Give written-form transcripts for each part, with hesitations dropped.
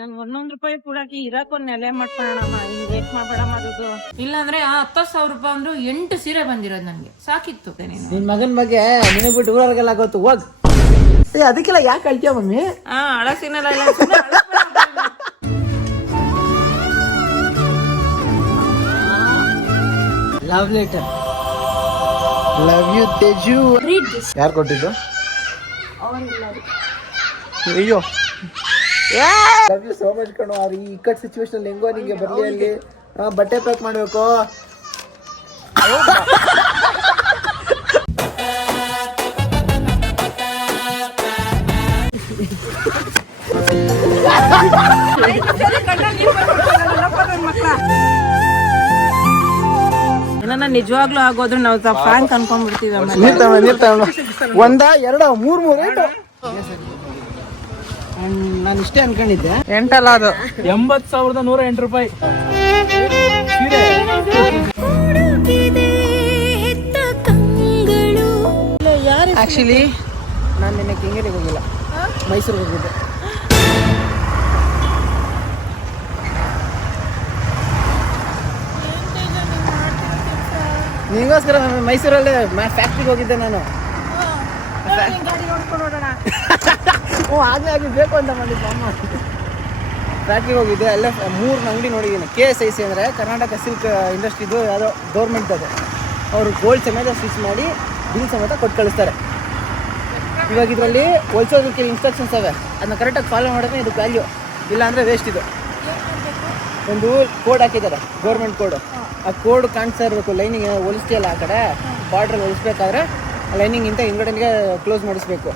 ₹1 ಕೂಡಾಕಿ ಇರಾಕೊಂದ್ ನೆಲೆ ಮಾಡ್ಕೊಳ್ಳೋಣ. ಹಿಂಗ್ ರೇಟ್ ಮಾಡ್ಬೇಡಮ್ಮ ಅದು. ಇಲ್ಲಾಂದ್ರೆ 10,000 ಅಂದ್ರು 8 ಸೀರೆ ಬಂದಿರೋದು ನನ್ಗೆ ಸಾಕಿತ್ತು. ನಿನ್ ಮಗನ್ ಬಗ್ಗೆ ನಿನಗ್ ಬಿಟ್ಟು ಊರವ್ರಿಗೆಲ್ಲ ಗೊತ್ತು ಹೋಗ್. ಅದಕ್ಕೆಲ್ಲ ಯಾಕೆ ಅಳ್ತೀಯ ಮಮ್ಮಿ? ಅಳಸಿನಲ್ಲ love letter. Love you Teju. ಯಾರು ಕೊಟ್ಟಿದ್ದು? ಅಯ್ಯೋ ಲವ್ ಯು ಸೋ ಮಚ್ ಕಣೋ. ಈ ಇಕ್ಕಟ್ ಸಿಚುವೇಶನ್ ಹೆಂಗೋ ನಿಂಗೆ ಬರ್ಲಿ ಅಲ್ಲಿ ಬಟ್ಟೆ ಪ್ಯಾಕ್ ಮಾಡ್ಬೇಕು. ಏನ ನಿಜವಾಗ್ಲೂ ಆಗೋದ್ರು ನಾವು ಫ್ರಾಂಕ್ ಅನ್ಕೊಂಡ್ಬಿಡ್ತೀವಿ. ಒಂದ ಎರಡ ಮೂರ್ ಏಟು. ನಾನು ಇಷ್ಟೇ ಅನ್ಕೊಂಡಿದ್ದೆ. ಎಂಟಲ್ಲ ಅದು ₹80,108. ಆಕ್ಚುಲಿ ನಾನು ನಿನ್ನೆ ಕೆಂಗೇರಿಗೆ ಹೋಗಿಲ್ಲ, ಮೈಸೂರಿಗೆ ಹೋಗಿದ್ದೆ. ನಿಗೋಸ್ಕರ ಮೈಸೂರಲ್ಲೇ ಫ್ಯಾಕ್ಟ್ರಿಗೆ ಹೋಗಿದ್ದೆ ನಾನು. ಆಗ್ಲೇ ಬೇಕು ಅಂತ ಮಾಡಿದ್ದೆ ಅಮ್ಮ. ಫ್ಯಾಕ್ಟ್ರಿಗೆ ಹೋಗಿದ್ದೆ. ಅಲ್ಲೇ 3 ಅಂಗಡಿ ನೋಡಿದ್ದೀನಿ. KSIC ಅಂದರೆ ಕರ್ನಾಟಕ ಸಿಲ್ಕ್ ಇಂಡಸ್ಟ್ರಿದು ಯಾವುದೋ ಗೌರ್ಮೆಂಟ್ ಅದು. ಅವರು ಗೋಲ್ಡ್ ಸಮೇತ ಸ್ಟಿಚ್ ಮಾಡಿ ಬಿಲ್ ಸಮೇತ ಕೊಟ್ಟು ಕಳಿಸ್ತಾರೆ. ಇವಾಗ ಇದರಲ್ಲಿ ಹೊಲ್ಸೋದಕ್ಕೆ ಇನ್ಸ್ಟ್ರಕ್ಷನ್ಸ್ ಅವೆ, ಅದನ್ನ ಕರೆಕ್ಟಾಗಿ ಫಾಲೋ ಮಾಡಿದ್ರೆ ಇದಕ್ಕೆ ವ್ಯಾಲ್ಯೂ, ಇಲ್ಲ ಅಂದರೆ ವೇಸ್ಟ್. ಇದು ಒಂದು ಕೋಡ್ ಹಾಕಿದ್ದಾರೆ, ಗೌರ್ಮೆಂಟ್ ಕೋಡ್. ಆ ಕೋಡ್ ಕಾಣಿಸ್ತಾ ಇರಬೇಕು. ಲೈನಿಂಗ್ ಹೊಲಿಸ್ತೀಯಲ್ಲ ಆ ಕಡೆ ಬಾರ್ಡ್ರಲ್ಲಿ ಹೊಲಿಸ್ಬೇಕಾದ್ರೆ ಲೈನಿಂಗ್ ಇಂತ ಹಿಂಗಡೆಗೆ ಕ್ಲೋಸ್ ಮಾಡಿಸ್ಬೇಕು.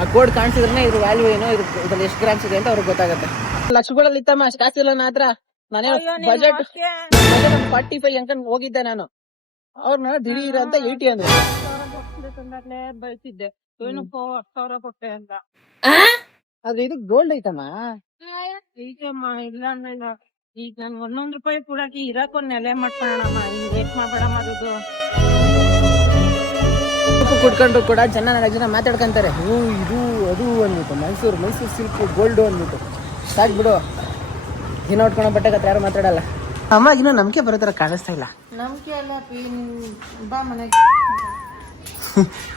ಆ ಕೋಡ್ ಕಾಣಿಸಿದ್ರೆ ಇದ್ರ ವ್ಯಾಲ್ಯೂ ಏನೋ, ಇದ್ರಲ್ಲಿ ಎಷ್ಟು ಗ್ರಾಮ್ಸ್ ಇದೆ ಅಂತ ಅವ್ರಿಗೆ ಗೊತ್ತಾಗುತ್ತೆ. ಲಕ್ಷಗಳಲ್ಲಿ ಇತ್ತಮ್ಮ, ಅಷ್ಟು ಕಾಸಿಲ್ಲ ನನ್ನ ಹತ್ರ. ನಾನೇ ಬಜೆಟ್ 45 ಅಂಕನ್ ಹೋಗಿದ್ದೆ ನಾನು. ಅವ್ರನ್ನ ದಿಢೀರ್ ಅಂತ 80 ಅಂದ್ರೆ ಬಯಸಿದ್ದೆ. ಏನಪ್ಪೋ 10,000 ಕೊಟ್ಟೆ ಅಂತ. ಆದ್ರೆ ಇದು ಗೋಲ್ಡ್ ಐತಮ್ಮ. ಈಗಮ್ಮ ಇಲ್ಲ ಅಂದ್ರೆ ಈಗ ನನ್ ₹1 ಕೂಡಾಕಿ ಇರಾಕೊಂದ್ ನೆಲೆ ಮಾಡ್ಕೊಳ್ಳೋಣಮ್ಮ. ಹಿಂಗ್ ರೇಟ್ ಮಾಡ್ಬೇಡಮ್ಮ ಅದು. ಕುಡ್ಕೊಂಡ್ರು ಕೂಡ ನಾಲ್ಕು ಜನ ಮಾತಾಡ್ಕೊಂತಾರೆ, ಇದು ಅದು ಅಂದ್ಬಿಟ್ಟು. ಮೈಸೂರು ಸಿಲ್ಕ್ ಗೋಲ್ಡು ಅಂದ್ಬಿಟ್ಟು ಸಾಕ್ಬಿಡು. ದಿನ ಉಟ್ಕೊಂಡ ಬಟ್ಟೆ ಕತ್ರ ಯಾರು ಮಾತಾಡಲ್ಲ. ಅಮ್ಮ ಇನ್ನೂ ನಂಬಿಕೆ ಬರೋ ಥರ ಕಾಣಿಸ್ತಾ ಇಲ್ಲ. ನಂಬಿಕೆ ಅಲ್ಲ ಬಾ ಮನೆಗೆ.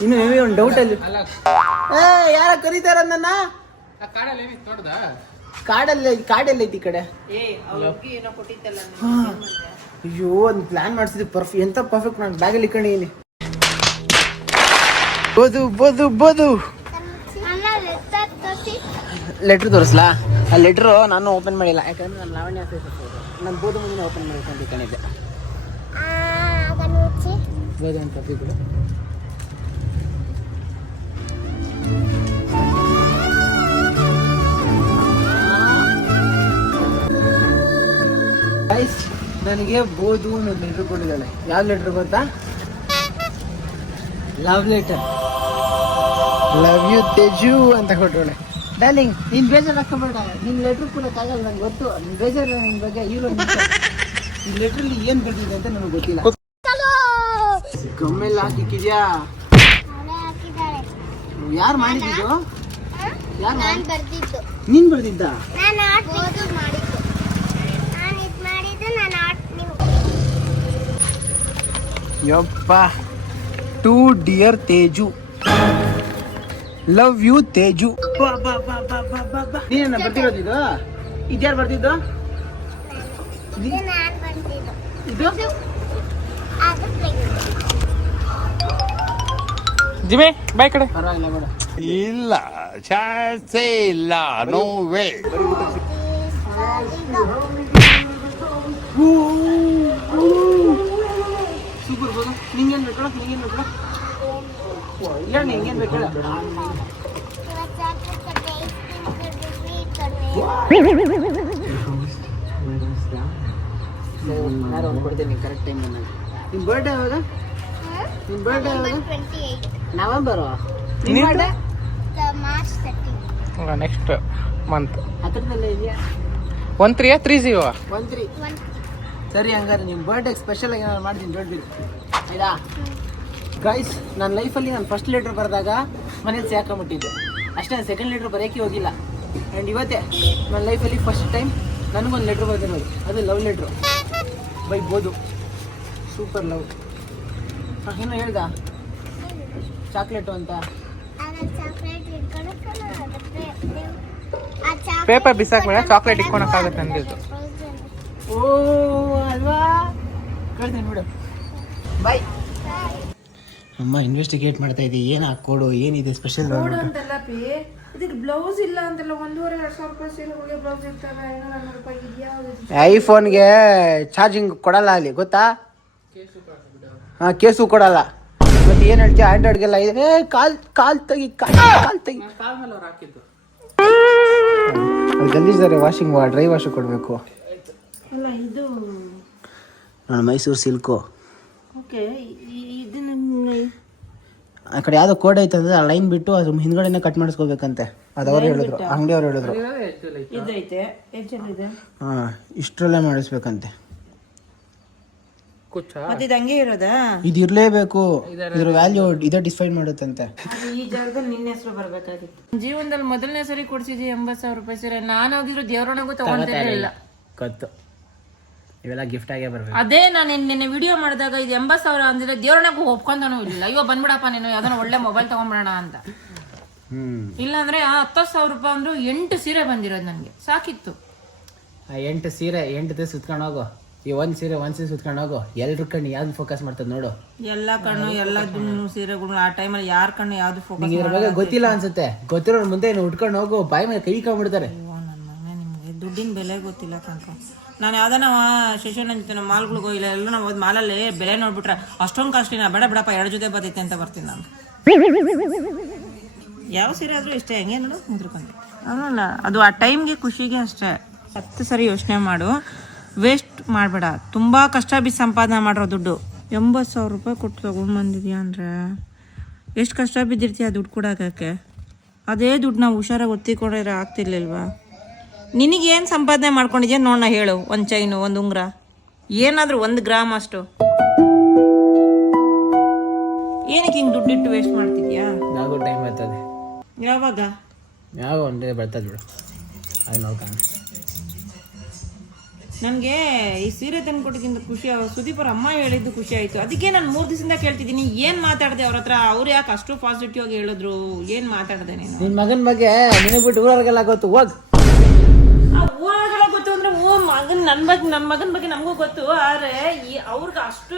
ಇನ್ನು ಒಂದು ಡೌಟ್ ಅಲ್ಲಿ ಯಾರ ಕರೀತಾರ ನನ್ನ ಕಾಡಲ್ಲಿ ಐತಿ ಈ ಕಡೆ. ಅಯ್ಯೋ ಒಂದು ಪ್ಲಾನ್ ಮಾಡಿಸಿದ್ವಿ. ಎಂತ ಪರ್ಫೆಕ್ಟ್. ನಾನು ಬ್ಯಾಗಲ್ಲಿ ಇಟ್ಕೊಂಡಿದ್ದೀನಿ. ಬೋದು ಲೆಟ್ರ್ ತೋರಿಸ್ಲಾ? ಆ ಲೆಟ್ರು ನಾನು ಓಪನ್ ಮಾಡಿಲ್ಲ, ಯಾಕಂದ್ರೆ ನಾನು ಲಾವಣ್ಯ ನಾನು ಬೋದು ಮುಂದೆ ಓಪನ್ ಮಾಡ್ಕೊಂಡಿದ್ದೆ. ಬೋದು ಒಂದು ಕಾಫಿ ಕೂಡ. ನನಗೆ ಬೋದು ಒಂದು ಲೆಟ್ರ್ ಕೊಟ್ಟಿದ್ದಾಳೆ. ಯಾವ ಲೆಟ್ರ್ ಗೊತ್ತಾ? Love letter. Love you Teju ಅಂತ ಕೊಟ್ಟೋಳೆ. ಡಾರ್ಲಿಂಗ್, ನೀನ್ ಬೇಜಾರು ಹಾಕೋಬೇಡ. ನಿನ್ ಲೆಟ್ರ್ ಕೊಡಕ್ಕಾಗಲ್ಲ, ನಂಗೆ ಗೊತ್ತು. ನಿನ್ ಬೇಜಾರು ನಿನ್ ಬಗ್ಗೆ ಇರೋ ಈ ಲೆಟ್ರಲ್ಲಿ ಏನ್ ಬರ್ತಿದೆ ಅಂತ ನನಗೆ ಗೊತ್ತಿಲ್ಲ. ಗಮ್ಮೆಲ್ಲ ಹಾಕಿದ್ಯಾ? ಯಾರು ಮಾಡಿದ್ದು? ನೀನ್ ಬರ್ದಿದ್ದ? ಯಪ್ಪ. To dear Teju, love you Teju. ನೀನೇನ ಬರ್ತಿರೋದು? ಇದು ಇದ್ಯಾರು ಬರ್ತಿದ್ದು? ಇದು ಜಿಮೆ ಬೈ ಕಡೆ. ಪರವಾಗಿಲ್ಲ ಬೇಡ. ಇಲ್ಲ, ಚಾನ್ಸೇ ಇಲ್ಲ. No way. ಸೂಪರ್ ಬೋದು. ನಿಂಗೇನ್ ಬೇಕಲ್ಲ? ಇಲ್ಲ ನಿಂಗೇನ್ ಬೇಕಲ್ಲ? ನಾನು ಒಂದು ಕೊಡ್ತೀನಿ ಕರೆಕ್ಟ್ ಟೈಮ್. ನಿಮ್ ಬರ್ಡೇ ಯಾವಾಗ? ನಿಮ್ ಬರ್ಡೇ ಯಾವಾಗ? ನವೆಂಬರ್. Next month. ಹತ್ರದಲ್ಲೇ ಇದೆಯಾ? 1330. 13. ಸರಿ, ಹಂಗಾರೆ ನಿಮ್ಮ ಬರ್ಡೇ ಸ್ಪೆಷಲ್ ಆಗಿ ನಾನು ಮಾಡ್ತೀನಿ. ದೊಡ್ಡ ಆಯ್ತಾ ಗೈಸ್? ನನ್ನ ಲೈಫಲ್ಲಿ ನಾನು ಫಸ್ಟ್ ಲೆಟ್ರ್ ಬರೆದಾಗ ಮನೇಲಿ ಸಾಕೊಂಬಿಟ್ಟಿದ್ದೆ ಅಷ್ಟೇ. ಸೆಕೆಂಡ್ ಲೆಟ್ರ್ ಬರೆಯೋಕ್ಕೆ ಹೋಗಿಲ್ಲ. ಆ್ಯಂಡ್ ಇವತ್ತೇ ನನ್ನ ಲೈಫಲ್ಲಿ ಫಸ್ಟ್ ಟೈಮ್ ನನಗೊಂದು ಲೆಟ್ರ್ ಬರ್ತಿರೋದು, ಅದು ಲವ್ ಲೆಟ್ರು ಬೈ ಬೋದು. Super love. ಏನೋ ಹೇಳ್ದ ಚಾಕ್ಲೇಟು ಅಂತ. Paper ಬಿಸಾಕ್ಬೇಡ, chocolate ಇಟ್ಕೊಳಕ್ಕಾಗತ್ತೆ ಅಂದಿದ್ದು. ಓ ಅಲ್ವಾ, ಕಳ್ತೇನೆ ಬಿಡು. ಬಾಯ್. ಅಮ್ಮ ಇನ್ವೆಸ್ಟಿಗೇಟ್ ಮಾಡ್ತಾ ಇದ್ದೀವಿ, ಏನು ಹಾಕ್ಕೊಡು, ಏನಿದೆ ಸ್ಪೆಷಲ್ ಅಂತಲ್ಲ ಪಿ, ಇದಕ್ಕೆ ಬ್ಲೌಸ್ ಇಲ್ಲ ಅಂತಲ್ಲ. 1,500-2,000 ರೂಪಾಯಿ ಸೀರೆಗಳಿಗೆ ಬ್ಲೌಸ್ ಇರ್ತವೆ. 500 ರೂಪಾಯಿ ಇದೆಯಾ? ಐಫೋನ್ಗೆ ಚಾರ್ಜಿಂಗ್ ಕೊಡಲ್ಲ ಅಲ್ಲಿ, ಗೊತ್ತಾ? ಹಾಂ, ಕೇಸು ಕೊಡಲ್ಲ. ಮತ್ತೆ ಏನು ಹೇಳ್ತೀಯ, ಆಂಡ್ರಾಯ್ಡ್ಗೆಲ್ಲ ಇದೆ. ಕಾಲ್ ತೆಗಿ, ಕಾಲ್ ತೆಗಿ. ಅದು ಗಲೀಜಾರೆ, ವಾಷಿಂಗ್ ಡ್ರೈ ವಾಶ್ ಕೊಡಬೇಕು. ಅಲ್ಲ ಇದು ನಾನು ಮೈಸೂರು ಸಿಲ್ಕು. ಓಕೆ, ಇದನ್ನ ಆ ಕಡೆ ಯಾವುದೋ ಕೋಡ್ ಐತೆ ಅಂದರೆ ಆ ಲೈನ್ ಬಿಟ್ಟು ಅದು ಹಿಂದ್ಗಡೆನೇ ಕಟ್ ಮಾಡಿಸ್ಕೋಬೇಕಂತೆ. ಅದು ಅವ್ರು ಹೇಳಿದ್ರು, ಅಂಗಡಿಯವ್ರು ಹೇಳಿದ್ರು. ಇದೈತೆ, ಎಚ್ಚರಿದೆ. ಹಾಂ, ಇಷ್ಟರಲ್ಲೇ ಮಾಡಿಸ್ಬೇಕಂತೆ. ಮತ್ತೆ ಇದು ಹಂಗೆ ಇರೋದಾ? ಇದು ಇರಲೇಬೇಕು, ಇದ್ರ ವ್ಯಾಲ್ಯೂ ಇದೇ ಡಿಸೈಡ್ ಮಾಡುತ್ತಂತೆ. ಈ ಜಾಗದಲ್ಲಿ ನಿನ್ನ ಹೆಸರು ಬರ್ಬೇಕಾಗಿತ್ತು. ಜೀವನದಲ್ಲಿ ಮೊದಲನೇ ಸರಿ ಕೊಡ್ಸಿದ್ವಿ 80,000 ರೂಪಾಯಿ ಸೀರೆ. ನಾನು ಹೋಗಿದ್ರು ದೇವರೊಣಗೂ ತಗೊಂಡಿರಲಿಲ್ಲ. ಗೊತ್ತು, ಇವೆಲ್ಲ ಗಿಫ್ಟ್ ಆಗೇ ಬರ್ಬೇಕು. ಅದೇ ನಾನು ನಿನ್ನೆ ವಿಡಿಯೋ ಮಾಡಿದಾಗ ಇದು 80,000 ಅಂದ್ರೆ ದೇವರೊಣಗೂ ಒಪ್ಕೊಂತಾನೂ ಇರಲಿಲ್ಲ. ಅಯ್ಯೋ ಬಂದ್ಬಿಡಪ್ಪ ನೀನು ಯಾವ್ದಾನ ಒಳ್ಳೆ ಮೊಬೈಲ್ ತಗೊಂಡ್ಬಿಡೋಣ ಅಂತ. ಇಲ್ಲಾಂದ್ರೆ 10,000 ರೂಪಾಯಿ ಅಂದ್ರು 8 ಸೀರೆ ಬಂದಿರೋದು ನನಗೆ ಸಾಕಿತ್ತು. ಆ 8 ಸೀರೆ 8 ದಿವಸ ಸುತ್ಕೊಂಡು ಹೋಗು. ಈ ಒಂದು ಸೀರೆ ಸುತ್ಕೊಂಡು ಹೋಗು. ಎಲ್ರ ಕಣ್ಣು ಯಾವ್ದು ಫೋಕಸ್ ಮಾಡ್ತದೆ ನೋಡು. ಎಲ್ಲ ಕಣ್ಣು ಎಲ್ಲ ಸೀರೆಗಳು ಆ ಟೈಮಲ್ಲಿ ಯಾರ ಕಣ್ಣು ಯಾವ್ದು ಫೋಕಸ್ ಇದ್ರ ಬಗ್ಗೆ ಗೊತ್ತಿಲ್ಲ ಅನ್ಸುತ್ತೆ. ಗೊತ್ತಿರೋರ್ ಮುಂದೆ ಉಟ್ಕೊಂಡು ಹೋಗು, ಬಾಯಿ ಮೇಲೆ ಕೈ ಇಟ್ಕೊಂಡ್ಬಿಡ್ತಾರೆ. ನಿಮ್ಗೆ ದುಡ್ಡಿನ ಬೆಲೆ ಗೊತ್ತಿಲ್ಲ ಕಣ್ಕ. ನಾನು ಯಾವ್ದಾನ ಶಶಿನ ಮಾಲ್ಗಳಿಗೋ ಇಲ್ಲ ಎಲ್ಲ ನಾವು ಮಾಲಲ್ಲಿ ಬೆಲೆ ನೋಡ್ಬಿಟ್ರೆ ಅಷ್ಟೊಂದು ಕಾಸ್ಟ್ಲಿನ ಬೇಡ ಬಿಡಪ್ಪ 2 ಜೊತೆ ಬರ್ತೈತೆ ಅಂತ ಬರ್ತೀನಿ ನಾನು. ಯಾವ ಸೀರೆ ಆದ್ರೂ ಇಷ್ಟೇ, ಹೆಂಗೆ ನೋಡು ಮುದ್ರಕೊಂಡು ಅವನಲ್ಲ. ಅದು ಆ ಟೈಮ್ಗೆ ಖುಷಿಗೆ ಅಷ್ಟೇ. 10 ಸರಿ ಯೋಚನೆ ಮಾಡು, ವೇಸ್ಟ್ ಮಾಡಬೇಡ. ತುಂಬ ಕಷ್ಟ ಬಿದ್ದು ಸಂಪಾದನೆ ಮಾಡಿರೋ ದುಡ್ಡು 80,000 ರೂಪಾಯಿ ಕೊಟ್ಟು ತೊಗೊಂಡು ಬಂದಿದ್ಯಾ ಅಂದರೆ ಎಷ್ಟು ಕಷ್ಟ ಬಿದ್ದಿರ್ತೀಯ ದುಡ್ಡು ಕೊಡೋಕ್ಕೆ. ಅದೇ ದುಡ್ಡು ನಾವು ಹುಷಾರಾಗಿ ಒತ್ತಿಕೊಂಡ್ರೆ ಆಗ್ತಿರ್ಲಿಲ್ವಾ? ನಿನಗೇನು ಸಂಪಾದನೆ ಮಾಡ್ಕೊಂಡಿದ್ಯಾ ನೋಡೋಣ ಹೇಳು. ಒಂದು ಚೈನು, ಒಂದು ಉಂಗುರ, ಏನಾದರೂ 1 ಗ್ರಾಮ್ ಅಷ್ಟು. ಏನಕ್ಕೆ ಹಿಂಗೆ ದುಡ್ಡಿಟ್ಟು ವೇಸ್ಟ್ ಮಾಡ್ತಿದ್ಯಾ? ನಾವು ಟೈಮ್ ಬರ್ತದೆ. ಯಾವಾಗ? ಯಾವ ಒಂದೇ ಬರ್ತದೆ ಬಿಡು, ಅದು ನೋಡ್ಕೊಂಡು. ನನಗೆ ಈ ಸೀರೆ ತಂದು ಕೊಟ್ಟಿದ್ದಿಂದ ಖುಷಿ. ಸುದೀಪ್ ಅವ್ರ ಅಮ್ಮ ಹೇಳಿದ್ದು ಖುಷಿ ಆಯಿತು. ಅದಕ್ಕೆ ನಾನು 3 ದಿವಸದಿಂದ ಕೇಳ್ತಿದ್ದೀನಿ ಏನು ಮಾತಾಡಿದೆ ಅವ್ರ ಹತ್ರ. ಅವ್ರು ಯಾಕೆ ಅಷ್ಟು ಪಾಸಿಟಿವ್ ಆಗಿ ಹೇಳಿದ್ರು? ಏನು ಮಾತಾಡಿದೆ ನೀನು? ನಿನ್ನ ಮಗನ ಬಗ್ಗೆ ನಿನಗೆ ಬಿಟ್ಟು ಊರವ್ರಿಗೆಲ್ಲ ಗೊತ್ತು, ಹೋಗ್. ಆ ಊರಿಗೆಲ್ಲ ಗೊತ್ತು ಅಂದರೆ ನನ್ನ ಮಗನ ಬಗ್ಗೆ ನಮಗೂ ಗೊತ್ತು. ಆದರೆ ಅವ್ರಿಗೆ ಅಷ್ಟು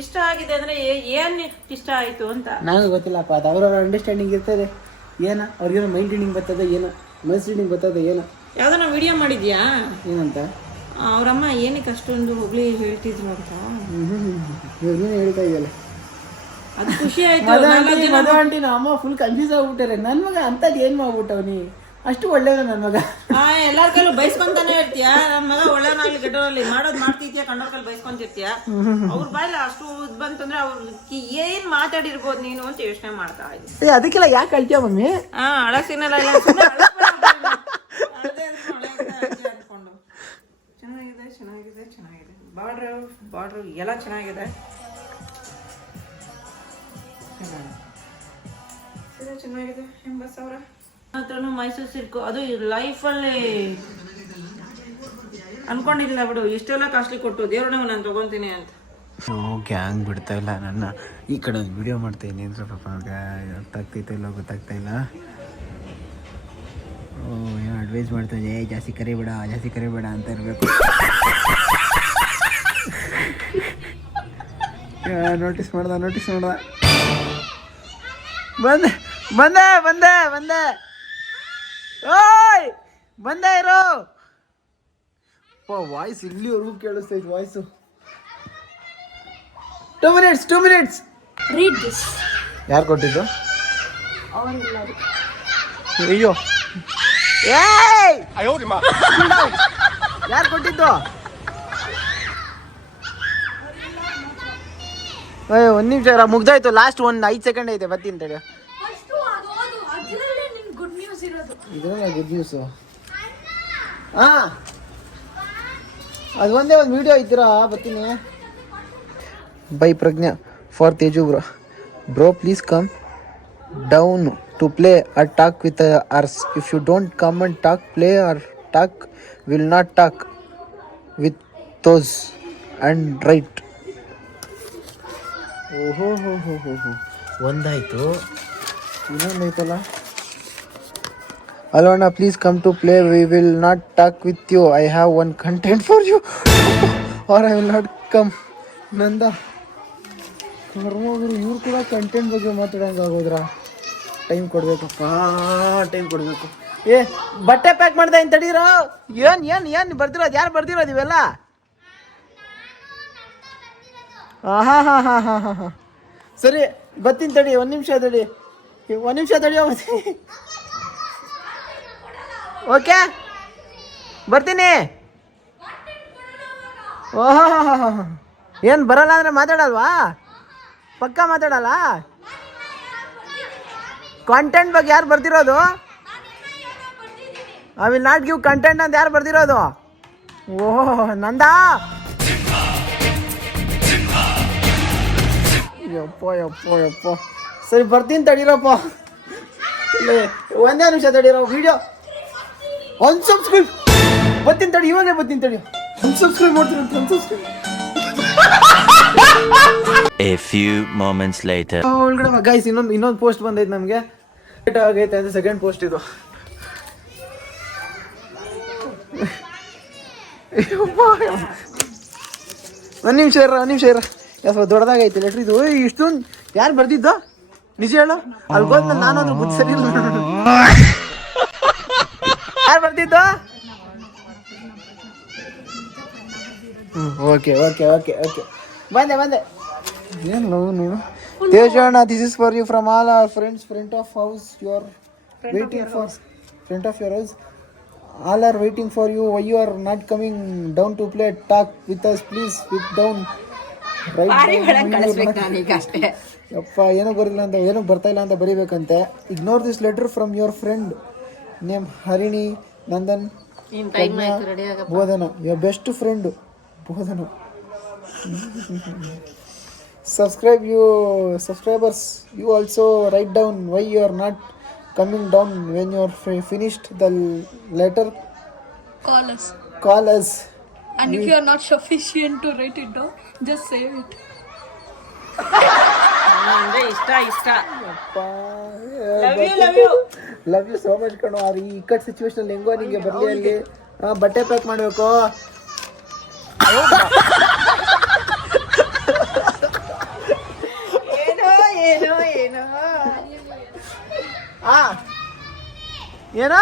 ಇಷ್ಟ ಆಗಿದೆ ಅಂದರೆ ಏನು ಇಷ್ಟ ಆಯಿತು ಅಂತ ನನಗೆ ಗೊತ್ತಿಲ್ಲಪ್ಪ. ಅದು ಅವ್ರವ್ರ ಅಂಡರ್ಸ್ಟ್ಯಾಂಡಿಂಗ್ ಇರ್ತದೆ. ಏನೋ ಅವ್ರಿಗೇನೋ ಮೈಂಡ್ ಬರ್ತದೆ, ಏನೋ ಮೈಂಡ್ ರೀಡಿಂಗ್ ಬರ್ತದೆ, ಏನೋ. ಯಾವುದೋ ನಾವು ವಿಡಿಯೋ ಮಾಡಿದ್ಯಾ ಏನಂತ ಅವ್ರಮ್ಮ ಏನಕ್ಕೆ ಅಷ್ಟೊಂದು ಹೊಗಳಿ ಹೇಳ್ತಿದ್ರು ಅಂತ? ನೀನು ಹೇಳ್ತಾ ಇದೆಯಲ್ಲ, ಅದು ಖುಷಿ ಆಯ್ತು. ಮದುವೆ ಆಂಟಿ ಅಮ್ಮ ಫುಲ್ ಕನ್ಫ್ಯೂಸ್ ಆಗ್ಬಿಟ್ಟಾರೆ. ನನ್ನ ಮಗ ಅಂತದ್ ಏನ್ ಮಾಡ್ಬಿಟ್ಟವ್ನಿ, ಅಷ್ಟು ಒಳ್ಳೇದ ನನ್ನ ಮಗ. ಎಲ್ಲಾರ ಕೈಲೂ ಬೈಸ್ಕೊಂತಾನೆ ಇರ್ತೀಯ. ನನ್ನ ಮಗ ಒಳ್ಳೆವನಾಗ್ಲಿ ಕೆಟ್ಟವನಾಗ್ಲಿ ಮಾಡೋದ್ ಮಾಡ್ತಿದ್ಯಾ, ಕಂಡೋರ್ ಕೈಲಿ ಬೈಸ್ಕೊಂತಿರ್ತೀಯ. ಅವ್ರ ಬಾಯಿಲ್ಲ ಅಷ್ಟು ಇದ್ ಬಂತಂದ್ರೆ ಅವ್ರಿಗೆ ಏನ್ ಮಾತಾಡಿರ್ಬೋದು ನೀನು ಅಂತ ಯೋಚನೆ ಮಾಡ್ತಾ ಇದ್ದೆ. ಅದಕ್ಕೆಲ್ಲ ಯಾಕೆ ಅಳ್ತೀಯ ಮಮ್ಮಿ? ಅಳಸಿನಲ್ಲ ಚೆನ್ನಾಗಿದೆ. ಬಾರ್ಡ್ರು ಎಲ್ಲ ಚೆನ್ನಾಗಿದೆ. ಚೆನ್ನಾಗಿದೆ. 80,000 ಮಾತ್ರನು ಮೈಸೂರು ಸಿಲ್ಕು. ಅದು ಲೈಫಲ್ಲಿ ಅನ್ಕೊಂಡಿಲ್ಲ ಬಿಡು, ಇಷ್ಟೆಲ್ಲ ಕಾಸ್ಟ್ಲಿ ಕೊಟ್ಟು ದೇವ್ರನ್ನ ನಾನು ತಗೊಂತೀನಿ ಅಂತ. ಗ್ಯಾಂಗ್ ಬಿಡ್ತಾ ಇಲ್ಲ ನನ್ನ. ಈ ಕಡೆ ಒಂದು ವಿಡಿಯೋ ಮಾಡ್ತಾ ಇದ್ದೀನಿ ಅಂದ್ರೆ ಪಾಪ ಗೊತ್ತಾಗ್ತೈತೆ ಇಲ್ಲ ಗೊತ್ತಾಗ್ತಾ ಇಲ್ಲ. ಏನೋ ಅಡ್ವೈಸ್ ಮಾಡ್ತಾ ಇದ್ದೆ, ಜಾಸ್ತಿ ಕರಿಬೇಡ ಅಂತ ಇರಬೇಕು. ನೋಟಿಸ್ ಮಾಡ್ದ ಬಂದೆ ಓಯ್ ಬಂದೆ ಇರೋ. ವಾಯ್ಸ್ ಇಲ್ಲಿವರೆಗೂ ಕೇಳಿಸ್ತೈತೆ ವಾಯ್ಸು. 2 minutes. Read this. ಯಾರು ಕೊಟ್ಟಿದ್ದು? ಅಯ್ಯೋ ಯಾರು ಕೊಟ್ಟಿದ್ದು? ಒಂದು ನಿಮಿಷ ಮುಗ್ದಾಯ್ತು. ಲಾಸ್ಟ್ ಒಂದು 5 ಸೆಕೆಂಡ್ ಐತೆ, ಬರ್ತೀನಿ ತಡಿ. ಇದೆಲ್ಲ ಗುಡ್ ನ್ಯೂಸು. ಹಾಂ, ಅದು ಒಂದೇ ಒಂದು ವಿಡಿಯೋ ಐತೀರಾ, ಬರ್ತೀನಿ. Bye Prajna for Teju bro please come down to play or talk with us. If you don't come and talk, play or talk, will not talk with those and right. ಓಹೋ ಹೋ ಹೋ ಹೋ ಹೋ ಒಂದಾಯಿತು, ಇನ್ನೊಂದಾಯ್ತಲ್ಲ. Alona, please come to play. We will not talk with you. I have one content for you. Or I will not come. ನಂದ ಕರ್ಮೋಗ್ರು ಇವ್ರು ಕೂಡ content ಬಗ್ಗೆ ಮಾತಾಡೋಂಗಾಗೋದ್ರ. Time ಕೊಡಬೇಕಪ್ಪ, time ಕೊಡಬೇಕು. ಏ ಬಟ್ಟೆ ಪ್ಯಾಕ್ ಮಾಡ್ದೆ ಅಂತ ತಡೀರೋ. ಏನು ಬರ್ದಿರೋದು? ಯಾರು ಬರ್ದಿರೋದು ಇವೆಲ್ಲ? ಹಾಂ ಸರಿ ಬರ್ತೀನಿ ತಡಿ, ಒಂದು ನಿಮಿಷ ತಡಿ. ಓಕೆ ಬರ್ತೀನಿ. ಓಹೋ ಏನು ಬರಲ್ಲ ಅಂದರೆ ಮಾತಾಡಲ್ವಾ? ಪಕ್ಕ ಮಾತಾಡಲ್ಲ? ಕಾಂಟೆಂಟ್ ಬಗ್ಗೆ ಯಾರು ಬರ್ದಿರೋದು? I will not give content ಅಂತ ಯಾರು ಬರ್ದಿರೋದು? ಓಹೋ ನಂದಾ. ಯಪ್ಪ ಸರಿ ಬರ್ತೀನಿ ತಡೀರಪ್ಪ. ಒಂದೇ ನಿಮಿಷ ತಡೀರೋ. ವಿಡಿಯೋ ಅನ್ಸಬ್ಸ್ಕ್ರೈಬ್ ಬರ್ತೀನಿ ತಡಿ, ಇವಾಗಲೇ ಬರ್ತೀನಿ ತಡಿ. ಅನ್ಸಬ್ಸ್ಕ್ರೈಬ್ ಮಾಡ್ತೀನಿ, unsubscribe. A few moments later. ಒಳಗಡೆ ಗೈಸ್ ಇನ್ನೊಂದು ಪೋಸ್ಟ್ ಬಂದೈತೆ ನಮಗೆ. ಲೇಟ್ ಆಗೈತೆ ಅಂತ ಸೆಕೆಂಡ್ ಪೋಸ್ಟ್ ಇದು. ಒಂದು ನಿಮಿಷ ಇರ. ಸ್ವಲ್ಪ ದೊಡ್ಡದಾಗೈತೆ ಲೆಟ್ರ್ ಇದು. ಇಷ್ಟೊಂದು ಯಾರು ಬರ್ದಿದ್ದು? ನಿಜ ಹೇಳು. ಅಲ್ಲಿ ಹೋದ್ಮೇಲೆ ನಾನು ಅದ್ರ ಬುದ್ಧಿ ಸರಿ ಇಲ್ಲ. ಯಾರು ಬರ್ದಿದ್ದು? ಓಕೆ ಬಂದೆ. ಏನು ನೋಡು ತೇಜಣ್ಣ, this is for you from all our friends front of house. You are waiting for front of your house. All are waiting for you. Why you are not coming down to play? Talk with us please. With down ಯಪ್ಪ ಏನೋ ಬರ್ತಾ ಇಲ್ಲ ಅಂತ ಬರೀಬೇಕಂತೆ. Ignore this letter from your friend name Harini Nandan Bodhana. Your best friend Bodhana. subscribers, you also write down why you are not coming down. When you are finished the letter, call us. And if you are not sufficient to write it down, just save it. Love you so much ಕಣೋ. ಈ ikat situation ಹೆಂಗೋ ನಿಂಗೆ ಬರ್ಲಿ ಅಲ್ಲಿ. ಬಟ್ಟೆ pack ಮಾಡಬೇಕು. ಏನೋ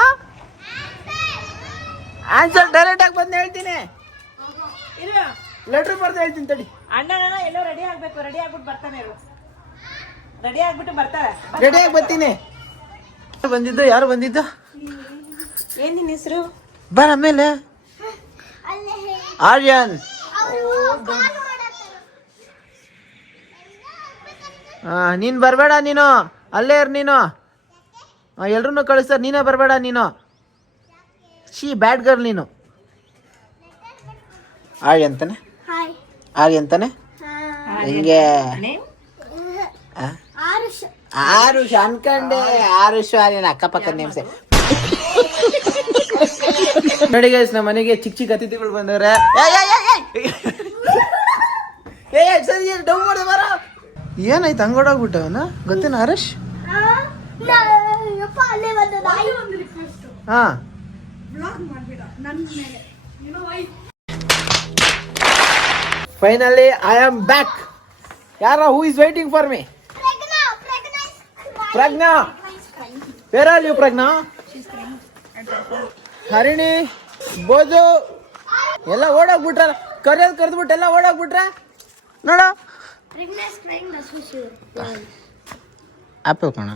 answer direct ಆಗಿ ಬಂದು ಹೇಳ್ತೀನಿ. ಲೆಟರ್ ಬರ್ದು ಹೇಳ್ತೀನಿ ತಡಿ. ಅಣ್ಣ ಎಲ್ಲೋ ರೆಡಿ ಆಗ್ಬೇಕು. ರೆಡಿ ಆಗ್ಬಿಟ್ಟು ಬರ್ತಾನೆ. ರೆಡಿ ಆಗ್ಬಿಟ್ಟು ಬರ್ತಾರೆ. ರೆಡಿ ಆಗಿ ಬರ್ತೀನಿ. ಯಾರು ಬಂದಿದ್ದು? ಏನ್ ನಿನ್ನ ಹೆಸರು? ಬರ ಮೇಲೆ ಆರ್ಯನ್. ನೀನು ಬರಬೇಡ. ನೀನು ಅಲ್ಲೇ ಇರು. ನೀನು ಎಲ್ರೂ ಕಳಿಸ್ತಾರೆ, ನೀನೇ ಬರಬೇಡ. ನೀನು ಬ್ಯಾಡ್ ಗರ್ಲ್. ನೀನು ಆರ್ಯನ್ ತಾನೆ? ಹಿಂಗೆ ಆರುಷ್ ಅನ್ಕಂಡೆ. ಆರುಷ್ ಆರ್ಯನ್ ಅಕ್ಕಪಕ್ಕ ನೇಮ್ಸೆ. ನೋಡಿ ಗೈಸ್, ನಮ್ಮ ಮನೆಗೆ ಚಿಕ್ಕ ಅತಿಥಿಗಳು ಬಂದವ್ರೆ. ಸರಿ ಡೌನ್ ಮಾಡಿ ಬರ. ಏನಾಯ್ತು ಹಂಗೋಡೋಗ್ಬಿಟ್ಟವನ ಗೊತ್ತೇನ ಹರೀಶ್? ಹಾ ಫೈನಲಿ ಐ ಆಮ್ ಬ್ಯಾಕ್. ಯಾರ who is waiting for me? Prajna. Where are you Prajna? Harini, Boju ಎಲ್ಲ ಓಡೋಗ್ಬಿಟ್ರ. ಕರೆದ್ಬಿಟ್ಟು ಎಲ್ಲ ಓಡೋಗ್ಬಿಟ್ರೆ ನೋಡ. ಆಪಲ್ ಕಣ,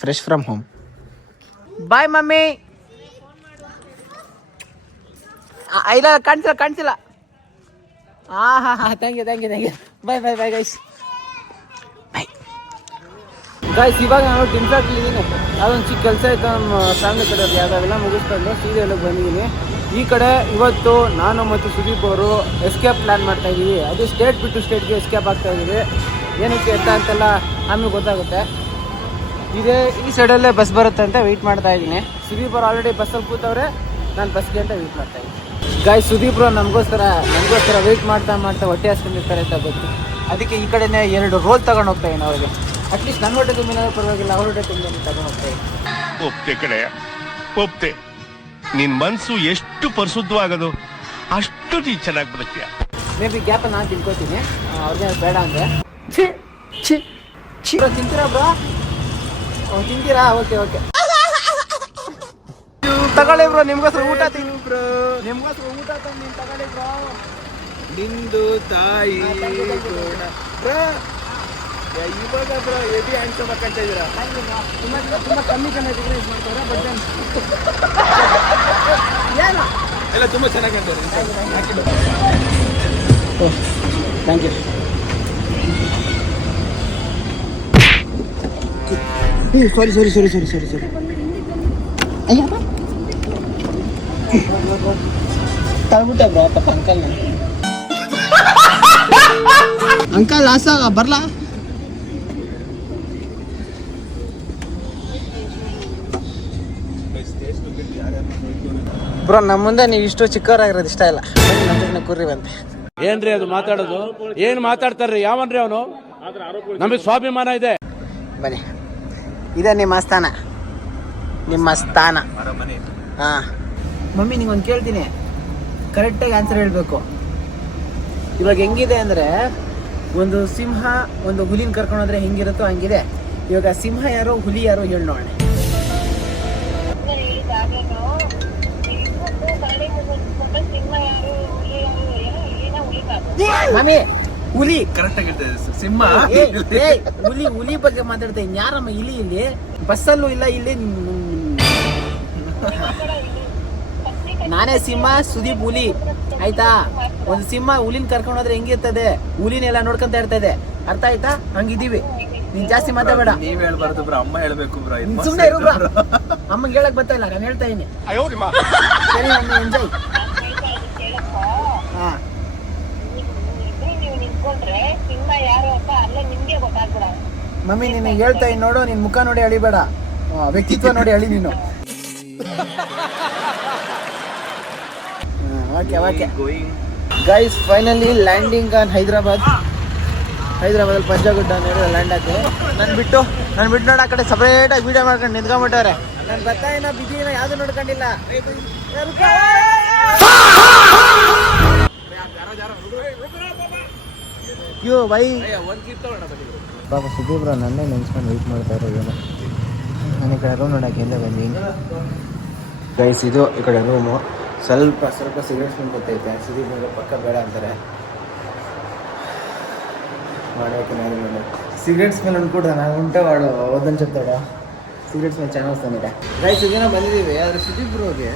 fresh from home. Bye mummy. ಇಲ್ಲ ಕಾಣಿಸಿಲ್ಲ. Thank you. Bye guys. Guys ಇವಾಗ ನಾನು ಟಿನ್ಫ್ಲಾಟ್ಲಿದ್ದೀನಿ. ಯಾವುದೊಂದು ಚಿಕ್ಕ ಕೆಲಸ ಇತ್ತು ನಮ್ಮ ಫ್ಯಾಮಿಲಿ ಕಡೆ ಯಾವ್ದಾವೆಲ್ಲ ಮುಗಿಸ್ಕೊಂಡು ಸೀದೆಲ್ಲ ಬಂದಿದ್ದೀನಿ. ಈ ಕಡೆ ಇವತ್ತು ನಾನು ಮತ್ತು ಸುದೀಪ್ ಅವರು ಎಸ್ಕೇಪ್ ಪ್ಲ್ಯಾನ್ ಮಾಡ್ತಾಯಿದ್ದೀವಿ. ಅದು ಸ್ಟೇಟ್ ಬಿಟ್ಟು ಸ್ಟೇಟ್ಗೆ ಎಸ್ಕೇಪ್ ಆಗ್ತಾಯಿದ್ದೀವಿ. ಏನಕ್ಕೆ ಅಂತ ಅಂತೆಲ್ಲ ಆಮೇಲೆ ಗೊತ್ತಾಗುತ್ತೆ. ಇದೇ ಈ ಸೈಡಲ್ಲೇ ಬಸ್ ಬರುತ್ತೆ ಅಂತ ವೆಯ್ಟ್ ಮಾಡ್ತಾ ಇದ್ದೀನಿ. ಸುದೀಪ್ ಅವ್ರು ಆಲ್ರೆಡಿ ಬಸ್ಸಲ್ಲಿ ಕೂತವ್ರೆ, ನಾನು ಬಸ್ಗೆ ಅಂತ ವೆಯ್ಟ್ ಮಾಡ್ತಾ ಇದ್ದೀನಿ. ಗಾಯ್ಸ್ ಸುದೀಪ್ ಅವ್ರು ನನಗೋಸ್ಕರ ವೆಯ್ಟ್ ಮಾಡ್ತಾ ಹೊಟ್ಟೆ ಹಾಸ್ಕೊಂಡಿರ್ತಾರೆ ಅಂತ ಗೊತ್ತು. ಅದಕ್ಕೆ ಈ ಕಡೆನೇ 2 ರೋಲ್ ತಗೊಂಡು ಹೋಗ್ತಾ ಇದ್ದೀನಿ ಅವ್ರಿಗೆ. ಅಟ್ಲೀಸ್ಟ್ ನನ್ನ ಹೊಟ್ಟೆ ತುಂಬಿನಾದ್ರೂ ಪರವಾಗಿಲ್ಲ, ಅವ್ರ ಹೊಟ್ಟೆ ತುಂಬ ತಗೊಂಡು ಹೋಗ್ತಾ ಇದ್ದೀನಿ. ಒಪ್ತೆ ಕಡೆ ಒಪ್ತೆ. ನಿನ್ ಮನ್ಸು ಎಷ್ಟು ಪರಿಶುದ್ಧವಾಗದು ಅಷ್ಟು ನೀ ಚೆನ್ನಾಗಿ ಬದುಕ್ತೀಯ. ಮೇ ಬಿ ಗ್ಯಾಪಲ್ಲಿ ನಾನು ತಿನ್ಕೋತೀನಿ, ಅವ್ರಿಗೆ ಬೇಡ ಅಂದರೆ. ತಿಂತೀರಾ ಬ್ರೋ? ತಿಂತೀರಾ? ಓಕೆ ತಗೊಳ್ಳಿ ಬ್ರೋ, ನಿಮ್ಗೋಸ್ಕರ ಊಟ ತಿನ್ನು ಬ್ರೋ, ನಿಮ್ಗೋಸ್ಕರ ಊಟ ತಂದು ತಗೊಳ್ಳಿ ಬ್ರೋ. ನಿಂದು ತಾಯಿ ಬ್ರೋ, ಇವಾಗ ಬ್ರೋ ಹೆವಿ ಹ್ಯಾಂಡ್ಸಮ್ ಹಾಕಂತ ಇದ್ದೀರಾ. ತುಂಬ ಕಮ್ಮಿ ರಿಕಗ್ನೈಸ್ ಮಾಡ್ತಾರೆ, ಬಟ್ ಎಲ್ಲ ತುಂಬ ಚೆನ್ನಾಗಿ ಅಂತಾರೆ. Thank you. ಸಾರಿ ಅಯ್ಯಪ್ಪ ತಳ್ಬಿಟ್ಟೆ ಬ್ರೋ ಪಾಪ ಅಂಕಲ್ ಆಸ ಬರ್ಲಾ? ಬ್ರೋ ನಮ್ಮ ಮುಂದೆ ನೀವು ಇಷ್ಟು ಚಿಕ್ಕವರಾಗಿರೋದು ಇಷ್ಟ ಇಲ್ಲ, ನಮ್ಮ ಕುರ್ರಿ ಬಂತೆ. ಏನ್ರಿ ಅದು ಮಾತಾಡೋದು? ಏನ್ ಮಾತಾಡ್ತಾರ್ರಿ? ಯಾವನ್ರಿ ಅವನು? ನಮಗೆ ಸ್ವಾಭಿಮಾನ ಇದೆ. ಬನ್ನಿ, ಇದೆ ನಿಮ್ಮ ಸ್ಥಾನ. ಹಾಂ ಮಮ್ಮಿ, ನಿಂಗೊಂದು ಕೇಳ್ತೀನಿ, ಕರೆಕ್ಟಾಗಿ ಆನ್ಸರ್ ಹೇಳಬೇಕು. ಇವಾಗ ಹೆಂಗಿದೆ ಅಂದರೆ, ಒಂದು ಸಿಂಹ ಒಂದು ಹುಲಿನ ಕರ್ಕೊಂಡೋದ್ರೆ ಹೆಂಗಿರುತ್ತೋ ಹಂಗಿದೆ. ಇವಾಗ ಸಿಂಹ ಯಾರೋ ಹುಲಿ ಯಾರೋ ಹೇಳಿ ನೋಡೋಣ. ಮಮ್ಮಿ ಹುಲಿ ಕರೆಕ್ಟ್ ಆಗಿರ್ತದೆ. ಸಿಂಹ ಹುಲಿ ಬಗ್ಗೆ ಮಾತಾಡ್ತಾ ಇದ್ದೀನಿ. ಯಾರಮ್ಮ ಇಲಿ? ಇಲ್ಲಿ ಬಸ್ಸಲ್ಲೂ ಇಲ್ಲ, ಇಲ್ಲಿ ನಾನೇ ಸಿಂಹ, ಸುದೀಪ್ ಹುಲಿ, ಆಯ್ತಾ? ಒಂದು ಸಿಂಹ ಹುಲಿನ ಕರ್ಕೊಂಡೋದ್ರೆ ಹೆಂಗಿರ್ತದೆ, ಹುಲಿನೆಲ್ಲ ನೋಡ್ಕೊಂತ ಇರ್ತದೆ, ಅರ್ಥ ಆಯ್ತಾ? ಹಂಗಿದೀವಿ. ನೀನ್ ಜಾಸ್ತಿ ಮಾತಾಡಬೇಡ. ನೀವ್ ಹೇಳ್ಬಾರ್ದು ಬ್ರೋ, ಅಮ್ಮ ಹೇಳ್ಬೇಕು ಬ್ರೋ. ಸುಮ್ಮನೆ ಇರು ಬ್ರೋ, ಅಮ್ಮಂಗೆ ಹೇಳಕ್ ಬರ್ತಾ ಇಲ್ಲ, ನಾನು ಹೇಳ್ತಾ ಇದ್ದೀನಿ. ಸರಿ ಅಮ್ಮ, ಎಂಜಾಯ್. ಹಾ ಮಮ್ಮಿ, ನಿನಗೆ ಹೇಳ್ತಾ ಇದ್ದೀನಿ ನೋಡು, ನಿನ್ ಮುಖ ನೋಡಿ ಅಳಿಬೇಡ, ವ್ಯಕ್ತಿತ್ವ ನೋಡಿ ಅಳಿ ನೀನು. Okay guys, finally landing on ಹೈದರಾಬಾದಲ್ಲಿ ಪಂಜಾಗುಡ್ಡ ಲ್ಯಾಂಡ್ ಆಗಿ ನಾನು ಬಿಟ್ಟು ನೋಡಿ ಆ ಕಡೆ ಸಪ್ರೇಟಾಗಿ ವೀಡಿಯೋ ಮಾಡ್ಕೊಂಡು ನಿಂತ್ಕೊಂಡ್ಬಿಟ್ಟವ್ರೆ. ನಾನು ಬರ್ತಾ ಏನೋ ಬಿದ್ದೀನ ಯಾವ್ದು ನೋಡ್ಕೊಂಡಿಲ್ಲ. ಯೋ ಬೈ ಪಾಪ ಸುದೀಪ್ ಬ್ರೋ ನನ್ನೇ ನೆನ್ಸ್ಕೊಂಡು ವೆಯ್ಟ್ ಮಾಡ್ತಾರೆ. ಏನೋ ನಾನು ಈ ಕಡೆ ರೂಮ್ ನೋಡೋಕೆ ಎಲ್ಲ ಬಂದೀನಿ ಗೈಸ್. ಇದು ಈ ಕಡೆ ರೂಮು. ಸ್ವಲ್ಪ ಸಿಗರೇಟ್ ಸ್ಮೆಲ್ ಗೊತ್ತೈತೆ. ಸುದೀಪ್ ಬ್ರೋ ಪಕ್ಕ ಬೇಡ ಅಂತಾರೆ. ಮಾಡೋಕೆ ನಾನು ಸಿಗರೇಟ್ ಸ್ಮೆಲ್ ಅಂದ್ಕೊಡ್ದೆ ನಾನು ಉಂಟೆ ಮಾಡು ಓದನ್ ಚೆತ್ತಾಡ ಸಿಗರೇಟ್ ಸ್ಮೆಲ್ ಚೆನ್ನಾಗಿ ತಾನಿದೆ ಗೈಸ್. ಇದನ್ನ ಬಂದಿದ್ದೀವಿ, ಆದರೆ ಸುದೀಪ್ ಬ್ರೋಗೆ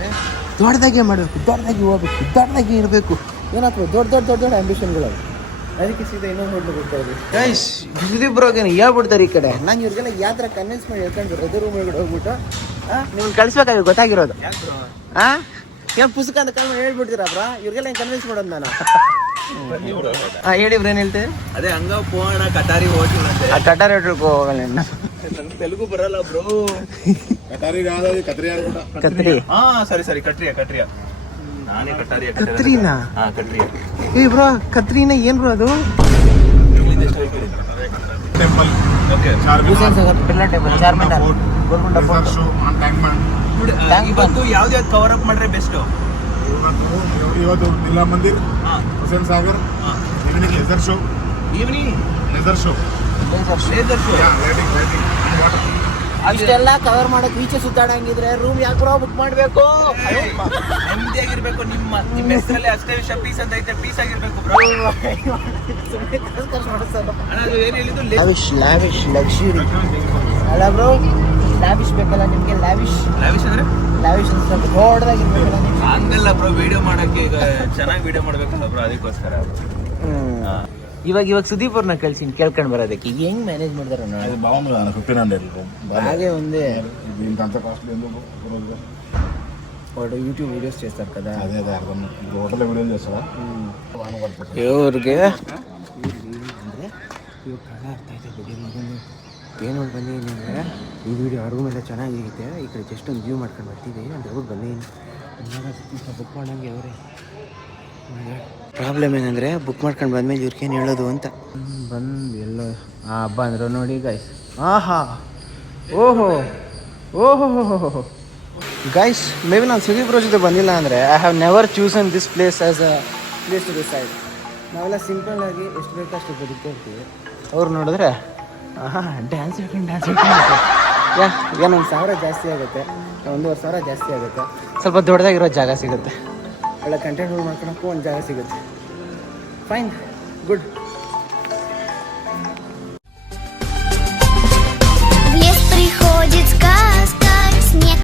ದೊಡ್ಡದಾಗೆ ಮಾಡಬೇಕು, ದೊಡ್ಡದಾಗಿ ಹೋಗ್ಬೇಕು, ದೊಡ್ಡದಾಗಿ ಇರಬೇಕು. ಏನಾಗ್ತದೆ ದೊಡ್ಡ ಆಂಬಿಷನ್ಗಳು. ಅದಕ್ಕೆ ಸೀದಾ ಇನ್ನೊಂದು ಹೋಟ್ಲಿಗೆ ಹೋಗ್ತಾ ಇದ್ದೀವಿ ಗೈಸ್. ಸುದೀಪ್ ಬ್ರೋಗೆ ಹೇಳ್ಬಿಡ್ತಾರೆ ಈ ಕಡೆ. ನಾನು ಇವ್ರಿಗೆಲ್ಲ ಯಾವ ಥರ ಕನ್ವಿನ್ಸ್ ಮಾಡಿ ಹೇಳ್ಕೊಂಡು ಅದೇ ರೂಮ್ ಒಳಗಡೆ ಹೋಗ್ಬಿಟ್ಟು ನೀವು ಕಳಿಸ್ಬೇಕಾಗಿ ಗೊತ್ತಾಗಿರೋದು. ಏನು ಪುಸ್ತಕ ಅಂತ ಕಮ್ಮಿ ಹೇಳ್ಬಿಡ್ತೀರಾ ಬ್ರಾ? ಇವ್ರಿಗೆಲ್ಲ ಹೆಂಗೆ ಕನ್ವಿನ್ಸ್ ಮಾಡೋದು ನಾನು? ಹೇಳಿ ಬ್ರೋ, ಏನು ಹೇಳ್ತೇವೆ? ಅದೇ ಹಂಗ ಪೋಣ ಕಟಾರಿ ಹೋಟೆಲ್ ಅಂತೆ. ಆ ಕಟಾರಿ ಹೋಟ್ಲಿಗೆ ಹೋಗಲ್ಲ ನಂಗೆ ತೆಲುಗು ಬರಲ್ಲ ಬ್ರೋ. ಕತ್ರಿ. ಹಾ ಸರಿ ಕಟ್ರಿಯ ನಾನೇ ಕಟ್ಟಾರಿಯ. ಕತ್ರಿನಾ? ಹಾ ಕಟ್ರಿಯ. ಏ ಬ್ರೋ, ಕತ್ರಿನಾ ಏನ್ ಬ್ರೋ ಅದು? Temple okay. Hussain Sagar Birla temple, Charminar, Golconda fort. ಇವತ್ತು ಯಾವ್ದು ಕವರ್ ಅಪ್ ಮಾಡ್ರೆ ಬೆಸ್ಟ್? ಇವತ್ತು Birla Mandir, Hussain Sagar, evening laser show. ಇಷ್ಟೆಲ್ಲ ಕವರ್ ಮಾಡಕ್ ಈಚೆ ಸುತ್ತಾಡಂಗಿದ್ರೆ ರೂಮ್ ಯಾಕೆ ಬ್ರೋ ಬುಕ್ ಮಾಡ್ಬೇಕು? ನೆಮ್ಮದಿಯಾಗಿರ್ಬೇಕು. ನಿಮ್ಮ ಹೆಸರಲ್ಲಿ ಅಷ್ಟೇ ವಿಷಯ ಪೀಸ್ ಅಂತ ಐತೆ, ಪೀಸ್ ಆಗಿರ್ಬೇಕು ಬ್ರೋ. ಏನ್ ಹೇಳಿದ್ದು? ಲ್ಯಾವಿಶ್ ಲಕ್ಸುರಿ ಅಲ್ಲ ಬ್ರೋ? ಲ್ಯಾವಿಶ್ ಬೇಕಲ್ಲ ನಿಮ್ಗೆ? ಲ್ಯಾವಿಶ್ ಅಂದ್ರೆ ಲ್ಯಾವಿಶ್ ಅಂತ ಸ್ವಲ್ಪ ದೊಡ್ಡದಾಗಿರ್ಬೇಕಲ್ಲ ನಿಮ್ಗೆ? ಹಂಗಲ್ಲ ಬ್ರೋ, ವಿಡಿಯೋ ಮಾಡಕ್ಕೆ ಈಗ ಚೆನ್ನಾಗಿ ವಿಡಿಯೋ ಮಾಡ್ಬೇಕಲ್ಲ ಬ್ರೋ, ಅದಕ್ಕೋಸ್ಕರ. ಇವಾಗ ಸುದೀಪ್ ಅವ್ರನ್ನ ಕಳ್ಸಿನಿ ಕೇಳ್ಕೊಂಡು ಬರೋದಕ್ಕೆ. ಹೆಂಗ್ ಮ್ಯಾನೇಜ್ ಮಾಡ್ತಾರ అలాగే ఉంది. వాడు యూట్యూబ్ వీడియోస్ చేస్తారు కదా, అదే హోటల్ వీడియోలు చేస్తారా? ఎవరికి ಅಂದ್ರೆ ಇವಾಗ ಕನ್ನಡ ಅರ್ಥ ಆಯ್ತು ಬಿಡಿ ಮಗನು. ಏನು ನೋಡಿ ಬಂದಿದ್ದೀನಿ ಅಂದರೆ ಈ ವಿಡಿಯೋ ರೂಮ್ ಎಲ್ಲ ಚೆನ್ನಾಗಿರುತ್ತೆ. ಈ ಕಡೆ ಜಸ್ಟ್ ಒಂದು ವ್ಯೂ ಮಾಡ್ಕೊಂಡು ಬರ್ತಿದ್ದೀವಿ ಅಂತ ಹೇಳ್ಬಿಟ್ಟು ಬಂದಿದ್ದೀನಿ. ಬುಕ್ ಮಾಡಂಗೆ ಅವರೇ. ಪ್ರಾಬ್ಲಮ್ ಏನಂದರೆ ಬುಕ್ ಮಾಡ್ಕೊಂಡು ಬಂದಮೇಲೆ ಇವ್ರಿಗೇನು ಹೇಳೋದು ಅಂತ ಬಂದು ಎಲ್ಲೋ ಹಬ್ಬ ಅಂದರು ನೋಡಿ ಗೈಸ್. ಆಹಾ ಓಹೋ ಓಹೋ ಹೋ ಗೈಸ್, ಮೇ ಬಿ ನಾನು ಸುದೀಪ್ ಬ್ರೋ ಜೊತೆ ಬಂದಿಲ್ಲ ಅಂದರೆ I have never chosen this place as a place to decide. ನಾವೆಲ್ಲ ಸಿಂಪಲ್ಲಾಗಿ ಎಷ್ಟು ಬೇಕೋ ಅಷ್ಟು ಬದುಕ್ತಾ ಇರ್ತೀವಿ. ಅವ್ರು ನೋಡಿದ್ರೆ ಡ್ಯಾನ್ಸ್ ಹೇಳ್ಕೊಂಡು ಈಗ 1,000 ಜಾಸ್ತಿ ಆಗುತ್ತೆ, 1,500 ಜಾಸ್ತಿ ಆಗುತ್ತೆ. ಸ್ವಲ್ಪ ದೊಡ್ಡದಾಗಿರೋ ಜಾಗ ಸಿಗುತ್ತೆ, ಒಳ್ಳೆ ಕಂಟೆಂಟ್ ಮಾಡ್ಕೊಳಕ್ಕೂ ಒಂದು ಜಾಗ ಸಿಗುತ್ತೆ. Fine, good.